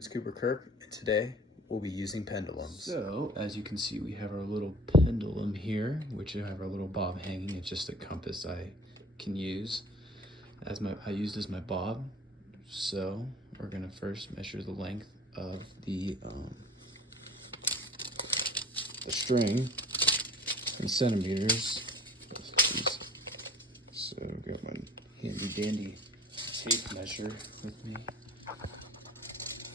It's Cooper Kirk, and today we'll be using pendulums. So, as you can see, we have our little pendulum here, which I have our little bob hanging. It's just a compass I can use I used as my bob. So, we're gonna first measure the length of the string in centimeters. So, I've got my handy dandy tape measure with me.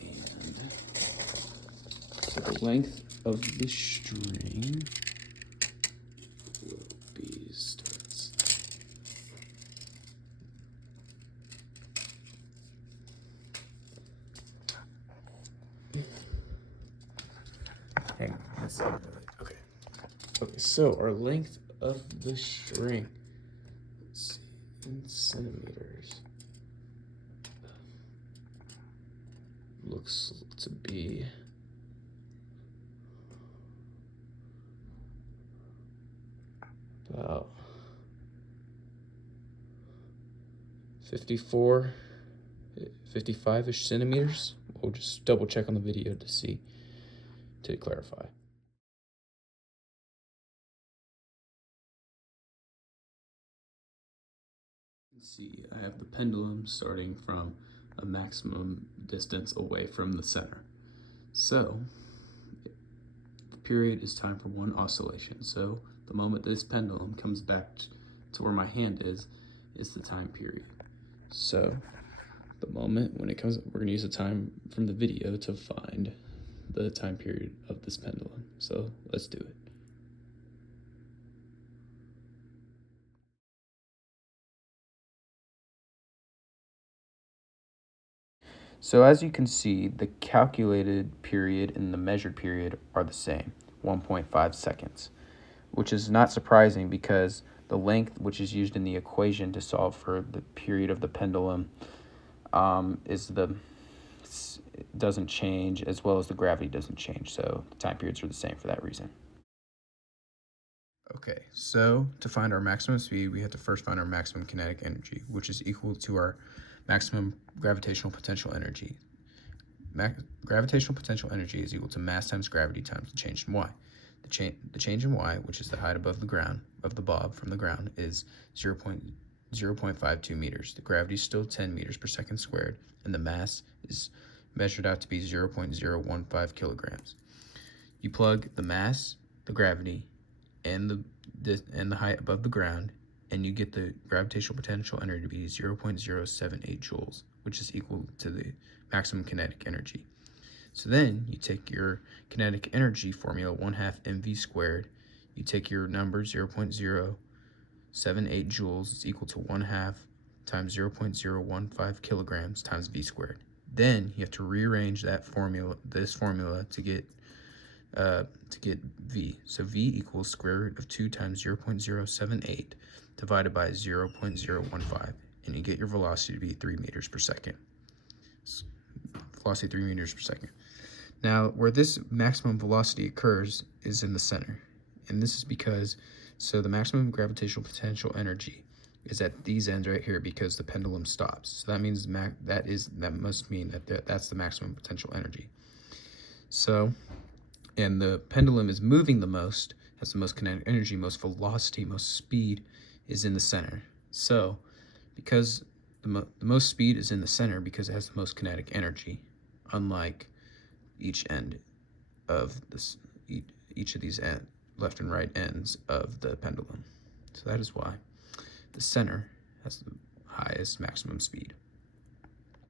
And so the length of the string will be hang on, let's see. Okay. Okay, so our length of the string, let's see, in centimeters, looks to be about 55-ish centimeters. We'll just double check on the video to clarify. See, I have the pendulum starting from a maximum distance away from the center. So the period is time for one oscillation. So the moment this pendulum comes back to where my hand is the time period. So the moment when it comes, we're gonna use the time from the video to find the time period of this pendulum. So let's do it. So as you can see, the calculated period and the measured period are the same, 1.5 seconds, which is not surprising because the length, which is used in the equation to solve for the period of the pendulum, doesn't change, as well as the gravity doesn't change. So the time periods are the same for that reason. Okay, so to find our maximum speed, we have to first find our maximum kinetic energy, which is equal to our maximum gravitational potential energy. Gravitational potential energy is equal to mass times gravity times the change in y. The change in y, which is the height above the ground, of the bob from the ground, is 0.52 meters. The gravity is still 10 meters per second squared, and the mass is measured out to be 0.015 kilograms. You plug the mass, the gravity, and the height above the ground, and you get the gravitational potential energy to be 0.078 joules, which is equal to the maximum kinetic energy. So then you take your kinetic energy formula, 1/2 mv squared, you take your number 0.078 joules is equal to 1/2 times 0.015 kilograms times v squared. Then you have to rearrange this formula to get v. So v equals square root of 2 times 0.078 divided by 0.015, and you get your velocity to be 3 meters per second. Velocity 3 meters per second. Now, where this maximum velocity occurs is in the center, and this is because, so the maximum gravitational potential energy is at these ends right here because the pendulum stops. So that means that must mean that that's the maximum potential energy. So, and the pendulum is moving the most, has the most kinetic energy, most velocity, most speed is in the center. So, because the most speed is in the center because it has the most kinetic energy, unlike each end of each of these left and right ends of the pendulum. So that is why the center has the highest maximum speed.